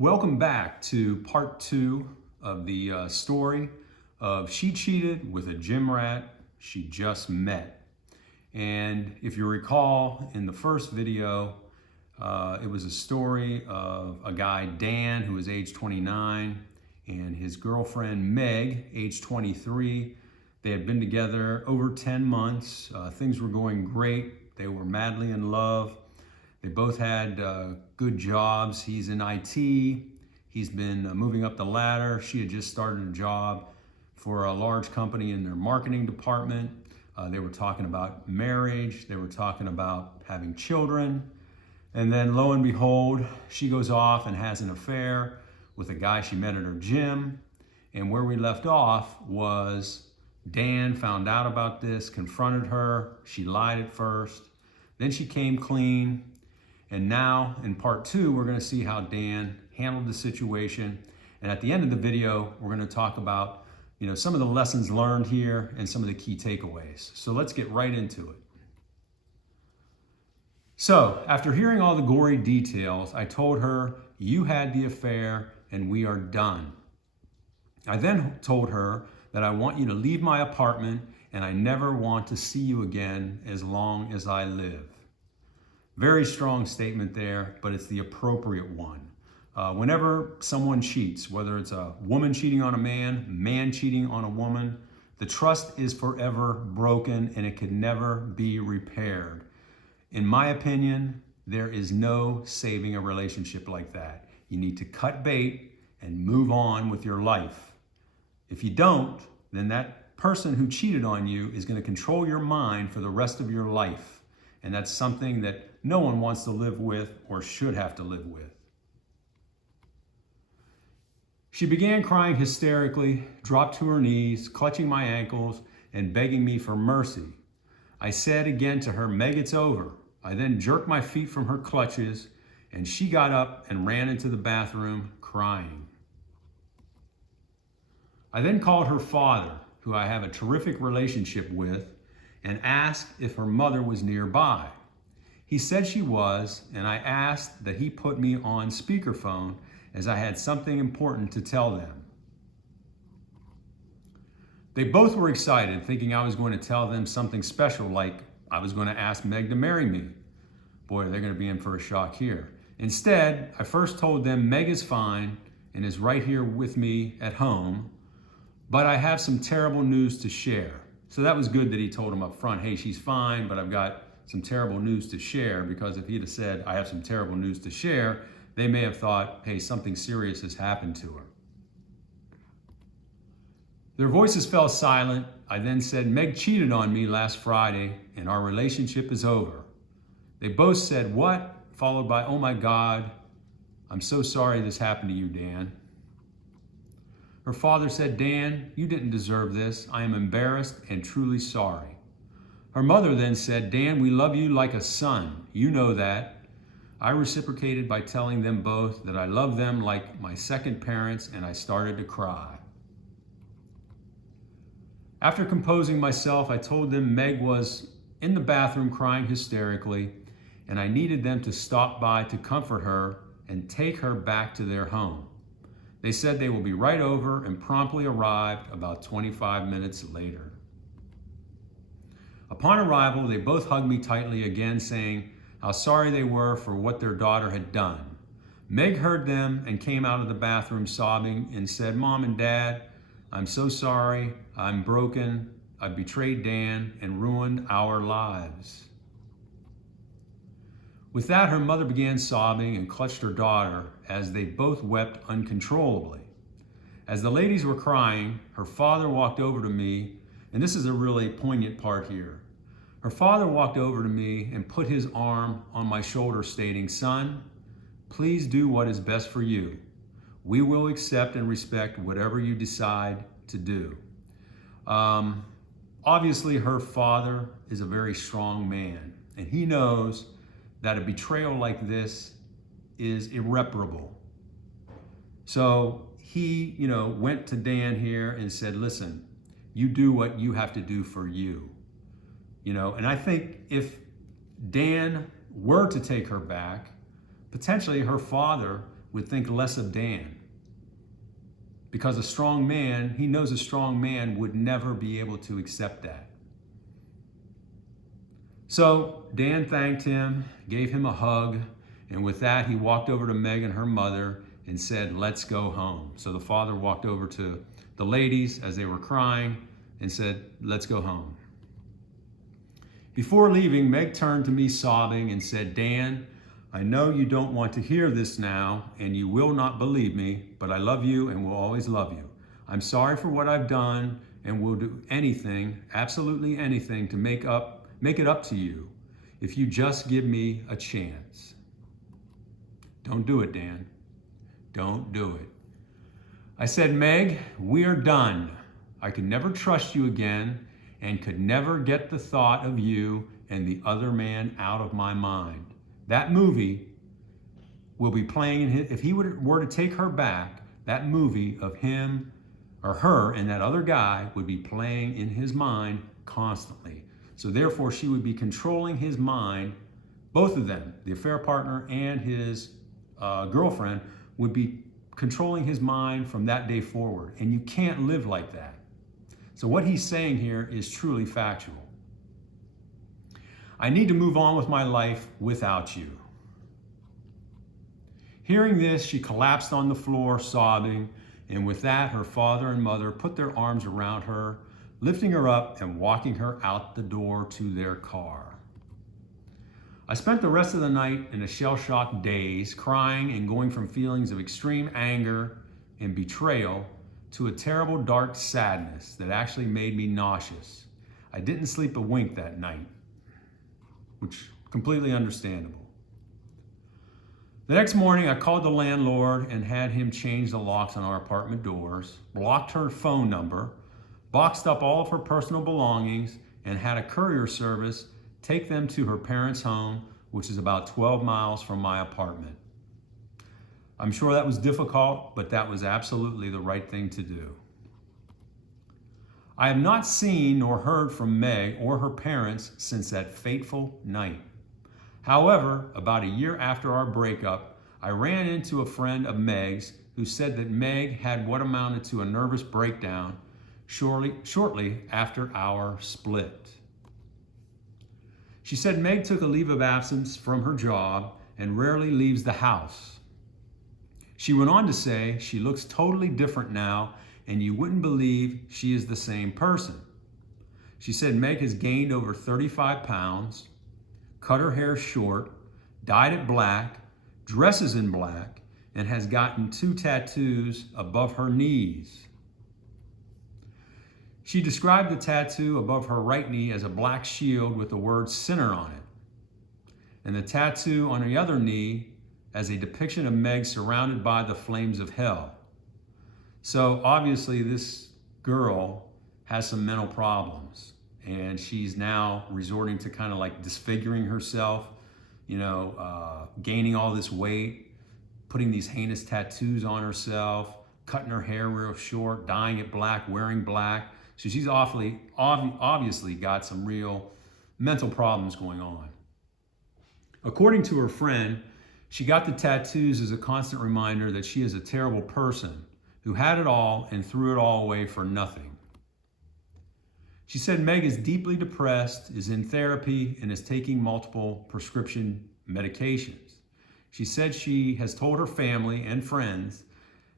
Welcome back to part 2 of the story of She Cheated with a Gym Rat She Just Met. And if you recall, in the first video, it was a story of a guy, Dan, who was age 29, and his girlfriend, Meg, age 23. They had been together over 10 months. Things were going great. They were madly in love. They both had good jobs. He's in IT. He's been moving up the ladder. She had just started a job for a large company in their marketing department. They were talking about marriage. They were talking about having children. And then lo and behold, she goes off and has an affair with a guy she met at her gym. And where we left off was Dan found out about this, confronted her. She lied at first. Then she came clean. And now in part 2, we're going to see how Dan handled the situation. And at the end of the video, we're going to talk about, some of the lessons learned here and some of the key takeaways. So let's get right into it. So after hearing all the gory details, I told her, "You had the affair and we are done." I then told her that I want you to leave my apartment and I never want to see you again as long as I live. Very strong statement there, but it's the appropriate one. Whenever someone cheats, whether it's a woman cheating on a man cheating on a woman, the trust is forever broken and it can never be repaired. In my opinion, there is no saving a relationship like that. You need to cut bait and move on with your life. If you don't, then that person who cheated on you is going to control your mind for the rest of your life. And that's something that no one wants to live with or should have to live with. She began crying hysterically, dropped to her knees, clutching my ankles, and begging me for mercy. I said again to her, "Meg, it's over." I then jerked my feet from her clutches, and she got up and ran into the bathroom crying. I then called her father, who I have a terrific relationship with, and asked if her mother was nearby. He said she was, and I asked that he put me on speakerphone as I had something important to tell them. They both were excited, thinking I was going to tell them something special, like I was going to ask Meg to marry me. Boy, they're going to be in for a shock here. Instead, I first told them Meg is fine and is right here with me at home, but I have some terrible news to share. So that was good that he told them up front, "Hey, she's fine, but I've got some terrible news to share," because if he'd have said, "I have some terrible news to share," they may have thought, "Hey, something serious has happened to her." Their voices fell silent. I then said, "Meg cheated on me last Friday and our relationship is over." They both said, "What?" followed by, "Oh my God, I'm so sorry this happened to you, Dan." Her father said, "Dan, you didn't deserve this. I am embarrassed and truly sorry." Her mother then said, "Dan, we love you like a son. You know that." I reciprocated by telling them both that I love them like my second parents, and I started to cry. After composing myself, I told them Meg was in the bathroom crying hysterically, and I needed them to stop by to comfort her and take her back to their home. They said they will be right over and promptly arrived about 25 minutes later. Upon arrival, they both hugged me tightly again, saying how sorry they were for what their daughter had done. Meg heard them and came out of the bathroom sobbing and said, "Mom and Dad, I'm so sorry. I'm broken. I betrayed Dan and ruined our lives." With that, her mother began sobbing and clutched her daughter as they both wept uncontrollably. As the ladies were crying, her father walked over to me, and this is a really poignant part here. Her father walked over to me and put his arm on my shoulder, stating, "Son, please do what is best for you. We will accept and respect whatever you decide to do." Obviously, her father is a very strong man, and he knows that a betrayal like this is irreparable. So he, went to Dan here and said, "Listen, you do what you have to do for you." And I think if Dan were to take her back, potentially her father would think less of Dan. Because a strong man, he knows a strong man would never be able to accept that. So Dan thanked him, gave him a hug, and with that, he walked over to Meg and her mother and said, "Let's go home." So the father walked over to the ladies as they were crying and said, "Let's go home." Before leaving, Meg turned to me sobbing and said, "Dan, I know you don't want to hear this now, and you will not believe me, but I love you and will always love you. I'm sorry for what I've done and will do anything, absolutely anything, to make it up to you if you just give me a chance." Don't do it, Dan. Don't do it. I said, "Meg, we are done. I could never trust you again and could never get the thought of you and the other man out of my mind. That movie will be playing in his, if he were to take her back, that movie of him or her and that other guy would be playing in his mind constantly. So therefore, she would be controlling his mind. Both of them, the affair partner and his girlfriend, would be controlling his mind from that day forward. And you can't live like that. So what he's saying here is truly factual. I need to move on with my life without you. Hearing this, she collapsed on the floor, sobbing, and with that, her father and mother put their arms around her, lifting her up and walking her out the door to their car. I spent the rest of the night in a shell-shocked daze, crying and going from feelings of extreme anger and betrayal to a terrible dark sadness that actually made me nauseous. I didn't sleep a wink that night, which completely understandable. The next morning, I called the landlord and had him change the locks on our apartment doors, blocked her phone number, boxed up all of her personal belongings, and had a courier service take them to her parents' home, which is about 12 miles from my apartment. I'm sure that was difficult, but that was absolutely the right thing to do. I have not seen nor heard from Meg or her parents since that fateful night. However, about a year after our breakup, I ran into a friend of Meg's who said that Meg had what amounted to a nervous breakdown shortly after our split. She said Meg took a leave of absence from her job and rarely leaves the house. She went on to say she looks totally different now and you wouldn't believe she is the same person. She said Meg has gained over 35 pounds, cut her hair short, dyed it black, dresses in black, and has gotten 2 tattoos above her knees. She described the tattoo above her right knee as a black shield with the word sinner on it, and the tattoo on the other knee as a depiction of Meg surrounded by the flames of hell. So obviously this girl has some mental problems, and she's now resorting to kind of like disfiguring herself, gaining all this weight, putting these heinous tattoos on herself, cutting her hair real short, dyeing it black, wearing black. So she's obviously got some real mental problems going on. According to her friend, she got the tattoos as a constant reminder that she is a terrible person who had it all and threw it all away for nothing. She said Meg is deeply depressed, is in therapy, and is taking multiple prescription medications. She said she has told her family and friends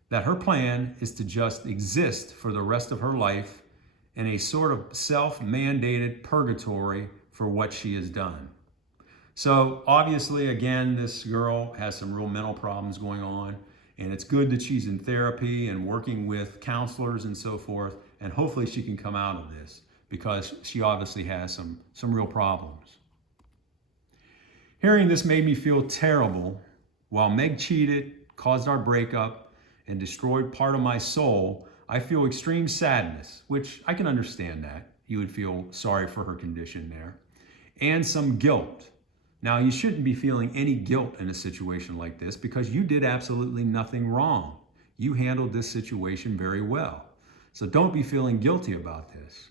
that her plan is to just exist for the rest of her life in a sort of self-mandated purgatory for what she has done. So obviously, again, this girl has some real mental problems going on, and it's good that she's in therapy and working with counselors and so forth, and hopefully she can come out of this because she obviously has some real problems. Hearing this made me feel terrible. While Meg cheated, caused our breakup, and destroyed part of my soul, I feel extreme sadness, which I can understand that. You would feel sorry for her condition there, and some guilt. Now, you shouldn't be feeling any guilt in a situation like this because you did absolutely nothing wrong. You handled this situation very well. So don't be feeling guilty about this.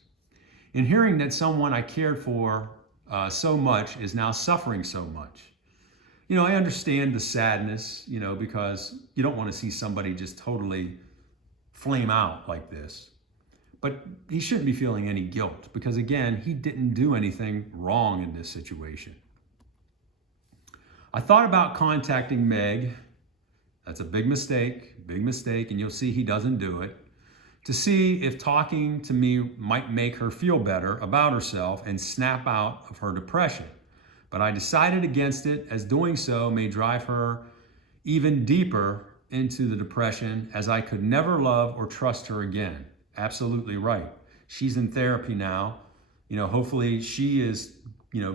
In hearing that someone I cared for so much is now suffering so much, I understand the sadness, because you don't want to see somebody just totally flame out like this. But he shouldn't be feeling any guilt because, again, he didn't do anything wrong in this situation. I thought about contacting Meg. That's a big mistake, and you'll see he doesn't do it. To see if talking to me might make her feel better about herself and snap out of her depression. But I decided against it, as doing so may drive her even deeper into the depression, as I could never love or trust her again. Absolutely right. She's in therapy now. Hopefully she is,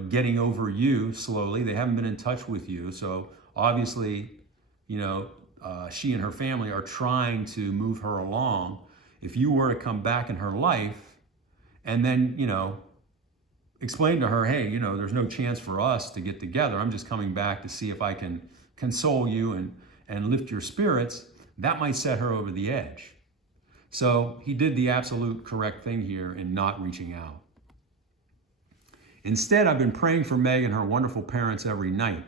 getting over you slowly. They haven't been in touch with you. So obviously, she and her family are trying to move her along. If you were to come back in her life and then, explain to her, hey, there's no chance for us to get together. I'm just coming back to see if I can console you and lift your spirits. That might set her over the edge. So he did the absolute correct thing here in not reaching out. Instead, I've been praying for Meg and her wonderful parents every night,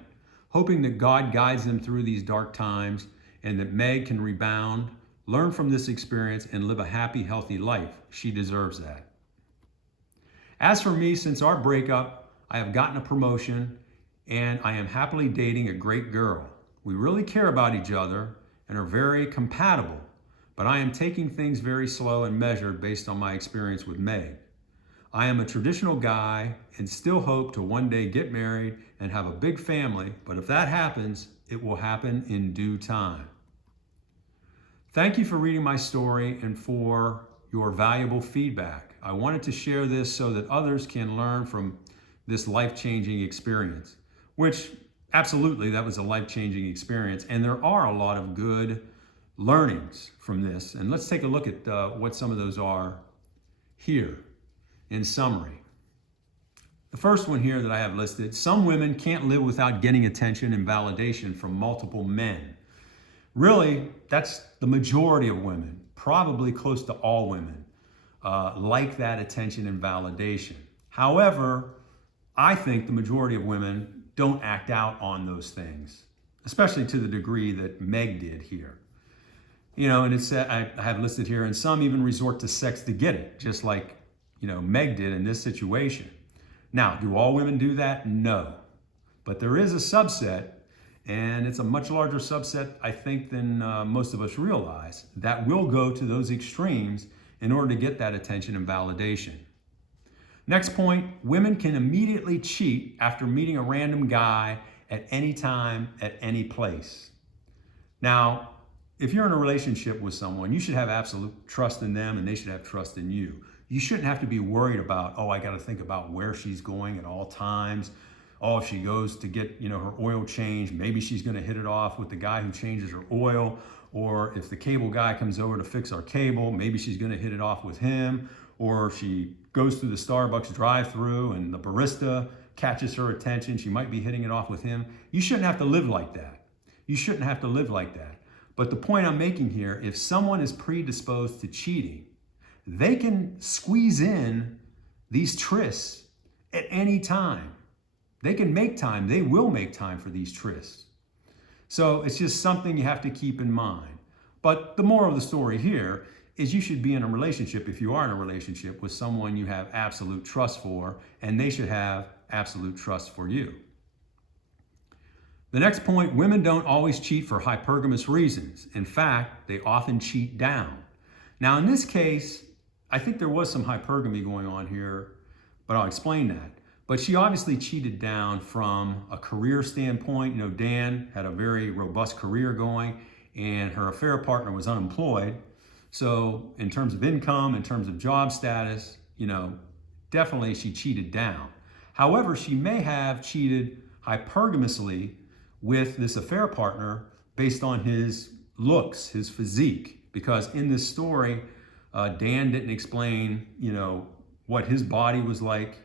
hoping that God guides them through these dark times and that Meg can rebound, learn from this experience, and live a happy, healthy life. She deserves that. As for me, since our breakup, I have gotten a promotion and I am happily dating a great girl. We really care about each other and are very compatible, but I am taking things very slow and measured based on my experience with Meg. I am a traditional guy and still hope to one day get married and have a big family, but if that happens, it will happen in due time. Thank you for reading my story and for your valuable feedback. I wanted to share this so that others can learn from this life-changing experience, which absolutely, that was a life-changing experience. And there are a lot of good learnings from this. And let's take a look at what some of those are here in summary. The first one here that I have listed, some women can't live without getting attention and validation from multiple men. Really, that's the majority of women, probably close to all women, like that attention and validation. However, I think the majority of women don't act out on those things, especially to the degree that Meg did here. And it's I have listed here, and some even resort to sex to get it, just like, Meg did in this situation. Now, do all women do that? No. But there is a subset, and it's a much larger subset, I think, than most of us realize, that will go to those extremes in order to get that attention and validation. Next point, women can immediately cheat after meeting a random guy at any time, at any place. Now, if you're in a relationship with someone, you should have absolute trust in them and they should have trust in you. You shouldn't have to be worried about, I got to think about where she's going at all times. If she goes to get, her oil changed, maybe she's going to hit it off with the guy who changes her oil. Or if the cable guy comes over to fix our cable, maybe she's going to hit it off with him. Or if she goes through the Starbucks drive-thru and the barista catches her attention, she might be hitting it off with him. You shouldn't have to live like that. You shouldn't have to live like that. But the point I'm making here, if someone is predisposed to cheating, they can squeeze in these trysts at any time. They can make time. They will make time for these trysts. So it's just something you have to keep in mind. But the moral of the story here is you should be in a relationship, if you are in a relationship, with someone you have absolute trust for, and they should have absolute trust for you. The next point, women don't always cheat for hypergamous reasons. In fact, they often cheat down. Now, in this case, I think there was some hypergamy going on here, but I'll explain that. But she obviously cheated down from a career standpoint. Dan had a very robust career going, and her affair partner was unemployed. So in terms of income, in terms of job status, definitely she cheated down. However, she may have cheated hypergamously with this affair partner based on his looks, his physique, because in this story, Dan didn't explain, what his body was like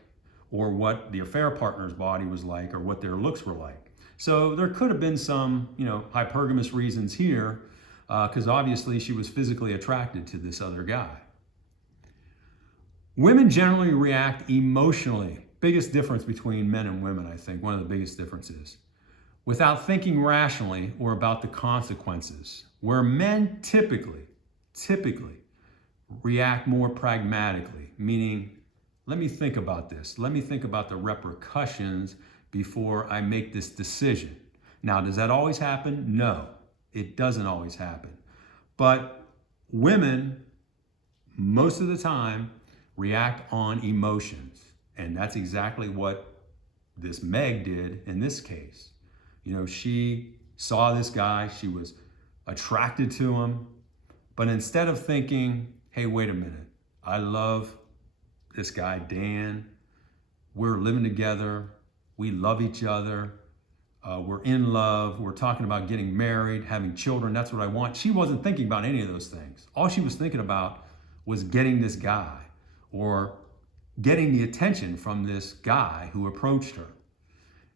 or what the affair partner's body was like or what their looks were like. So there could have been some, hypergamous reasons here because obviously she was physically attracted to this other guy. Women generally react emotionally. Biggest difference between men and women, I think, one of the biggest differences. without thinking rationally or about the consequences, where men typically react more pragmatically, meaning, let me think about this. Let me think about the repercussions before I make this decision. Now, does that always happen? No, it doesn't always happen. But women, most of the time, react on emotions. And that's exactly what this Meg did in this case. You know, she saw this guy, she was attracted to him, but instead of thinking, hey, wait a minute, I love this guy, Dan, we're living together, we love each other, we're in love, we're talking about getting married, having children, that's what I want. She wasn't thinking about any of those things. All she was thinking about was getting this guy, or getting the attention from this guy who approached her.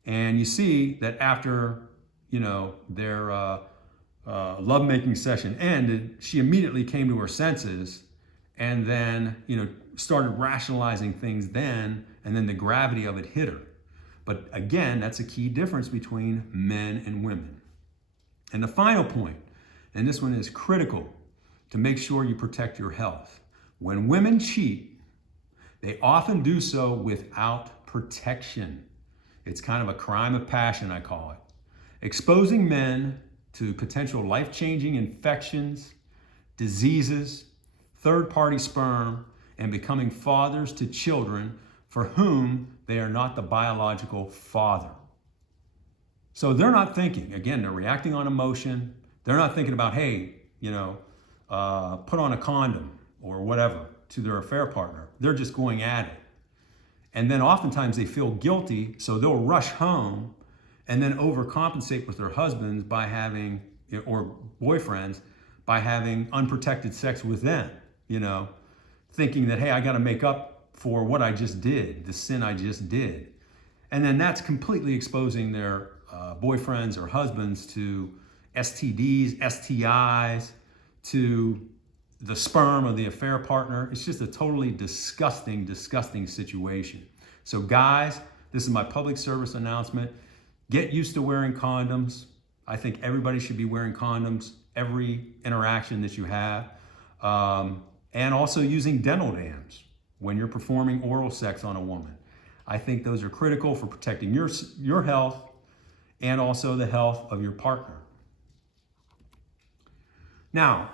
And you see that after, you know, their lovemaking session ended, she immediately came to her senses and then, you know, started rationalizing things then, and then the gravity of it hit her. But again, that's a key difference between men and women. And the final point, and this one is critical to make sure you protect your health. When women cheat, they often do so without protection. It's kind of a crime of passion, I call it. Exposing men to potential life-changing infections, diseases, third-party sperm, and becoming fathers to children for whom they are not the biological father. So they're not thinking, again, they're reacting on emotion. They're not thinking about, hey, you know, put on a condom or whatever to their affair partner. They're just going at it. And then oftentimes they feel guilty, so they'll rush home and then overcompensate with their husbands by having, or boyfriends, by having unprotected sex with them, you know, thinking that, hey, I got to make up for what I just did, the sin I just did. And then that's completely exposing their boyfriends or husbands to STDs, STIs, to the sperm of the affair partner. It's just a totally disgusting situation. So guys, this is my public service announcement. Get used to wearing condoms. I think everybody should be wearing condoms every interaction that you have. And also using dental dams when you're performing oral sex on a woman. I think those are critical for protecting your health and also the health of your partner. Now,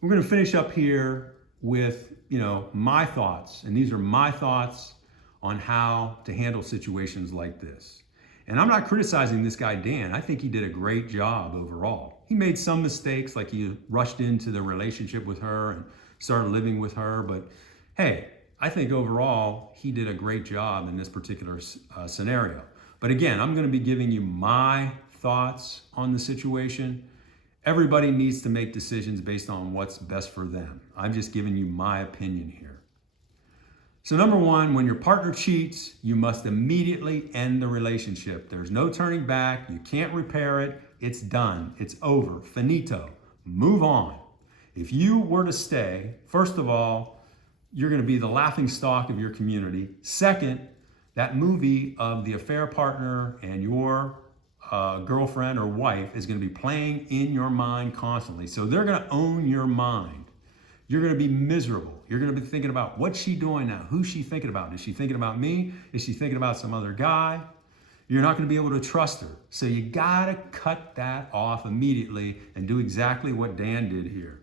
we're going to finish up here with, you know, my thoughts, and these are my thoughts on how to handle situations like this. And I'm not criticizing this guy, Dan. I think he did a great job overall. He made some mistakes, like he rushed into the relationship with her and started living with her. But hey, I think overall he did a great job in this particular scenario. But again, I'm going to be giving you my thoughts on the situation. Everybody needs to make decisions based on what's best for them. I'm just giving you my opinion here. So number one, when your partner cheats, you must immediately end the relationship. There's no turning back. You can't repair it. It's done. It's over. Finito. Move on. If you were to stay, first of all, you're going to be the laughing stock of your community. Second, that movie of the affair partner and your girlfriend or wife is going to be playing in your mind constantly. So they're going to own your mind. You're going to be miserable. You're going to be thinking about what's she doing now? Who's she thinking about? Is she thinking about me? Is she thinking about some other guy? You're not going to be able to trust her. So you got to cut that off immediately and do exactly what Dan did here.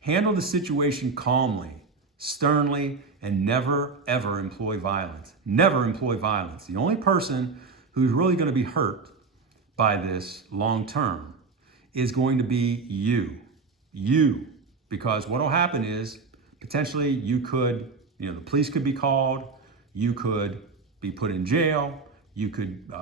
Handle the situation calmly, sternly, and never, ever employ violence. Never employ violence. The only person who's really going to be hurt by this long term is going to be you. You. Because what will happen is potentially you could, the police could be called, you could be put in jail, you could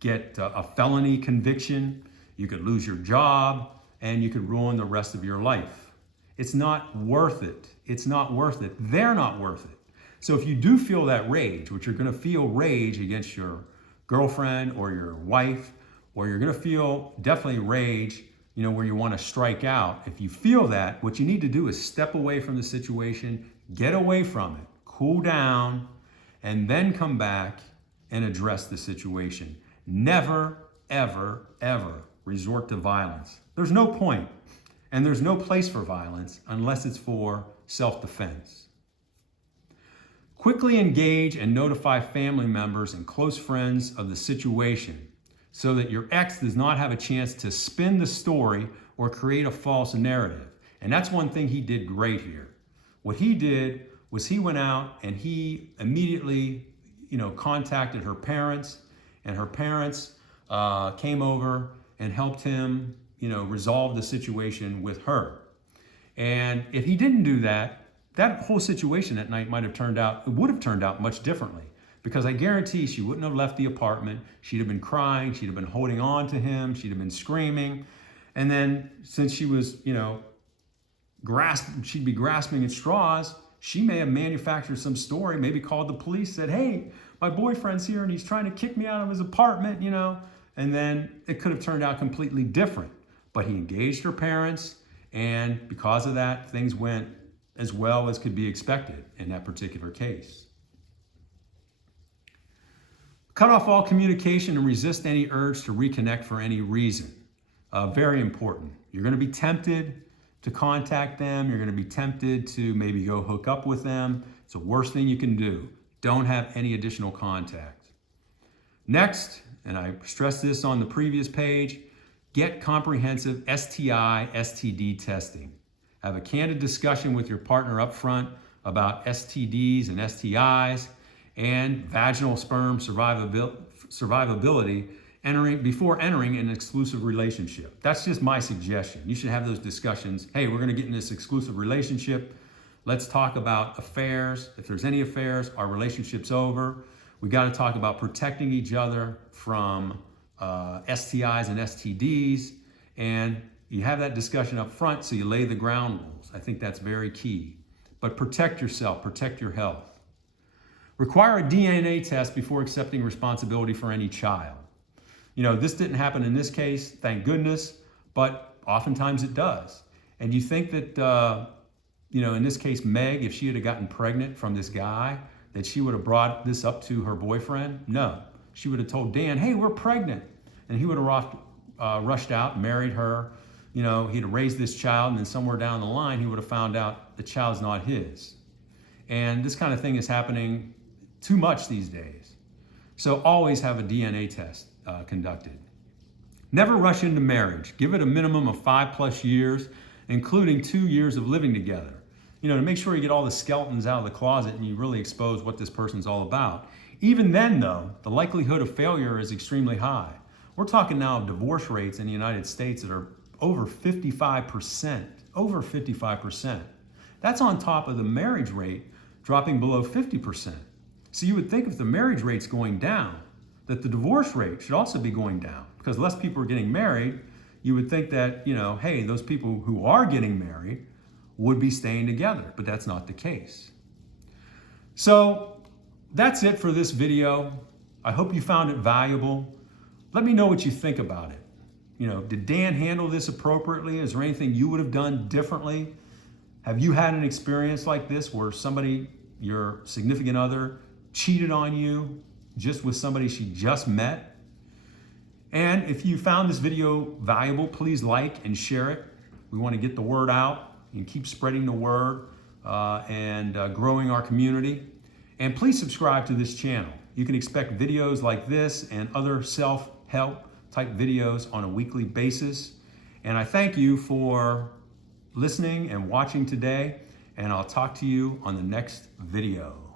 get a felony conviction, you could lose your job, and you could ruin the rest of your life. It's not worth it. It's not worth it. They're not worth it. So if you do feel that rage, which you're going to feel rage against your girlfriend or your wife, or you're going to feel definitely rage, where you want to strike out. If you feel that, what you need to do is step away from the situation, get away from it, cool down, and then come back and address the situation. Never, ever, ever resort to violence. There's no point, and there's no place for violence unless it's for self-defense. Quickly engage and notify family members and close friends of the situation so that your ex does not have a chance to spin the story or create a false narrative. And that's one thing he did great here. What he did was he went out and he immediately, contacted her parents, and her parents came over and helped him, resolve the situation with her. And if he didn't do that, that whole situation that night would have turned out much differently, because I guarantee she wouldn't have left the apartment. She'd have been crying. She'd have been holding on to him. She'd have been screaming. And then since she was, she'd be grasping at straws, she may have manufactured some story, maybe called the police, said, hey, my boyfriend's here and he's trying to kick me out of his apartment, and then it could have turned out completely different. But he engaged her parents, and because of that, things went as well as could be expected in that particular case. Cut off all communication and resist any urge to reconnect for any reason. Very important. You're going to be tempted to contact them. You're going to be tempted to maybe go hook up with them. It's the worst thing you can do. Don't have any additional contact. Next, and I stressed this on the previous page, get comprehensive STI, STD testing. Have a candid discussion with your partner up front about STDs and STIs and vaginal sperm survivability before entering an exclusive relationship. That's just my suggestion. You should have those discussions. Hey, we're going to get in this exclusive relationship. Let's talk about affairs. If there's any affairs, our relationship's over. We got to talk about protecting each other from STIs and STDs. And you have that discussion up front, so you lay the ground rules. I think that's very key. But protect yourself, protect your health. Require a DNA test before accepting responsibility for any child. This didn't happen in this case, thank goodness, but oftentimes it does. And you think that, in this case, Meg, if she had gotten pregnant from this guy, that she would have brought this up to her boyfriend? No. She would have told Dan, hey, we're pregnant. And he would have rushed out, married her. He'd have raised this child, and then somewhere down the line, he would have found out the child's not his. And this kind of thing is happening too much these days. So always have a DNA test conducted. Never rush into marriage. Give it a minimum of 5+ years, including 2 years of living together. To make sure you get all the skeletons out of the closet and you really expose what this person's all about. Even then, though, the likelihood of failure is extremely high. We're talking now of divorce rates in the United States that are over 55%. Over 55%. That's on top of the marriage rate dropping below 50%. So you would think if the marriage rate's going down, that the divorce rate should also be going down, because less people are getting married. You would think that, hey, those people who are getting married would be staying together, but that's not the case. So that's it for this video. I hope you found it valuable. Let me know what you think about it. Did Dan handle this appropriately? Is there anything you would have done differently? Have you had an experience like this where somebody, your significant other, cheated on you just with somebody she just met? And if you found this video valuable, please like and share it. We want to get the word out and keep spreading the word and growing our community. And please subscribe to this channel. You can expect videos like this and other self-help type videos on a weekly basis. And I thank you for listening and watching today, and I'll talk to you on the next video.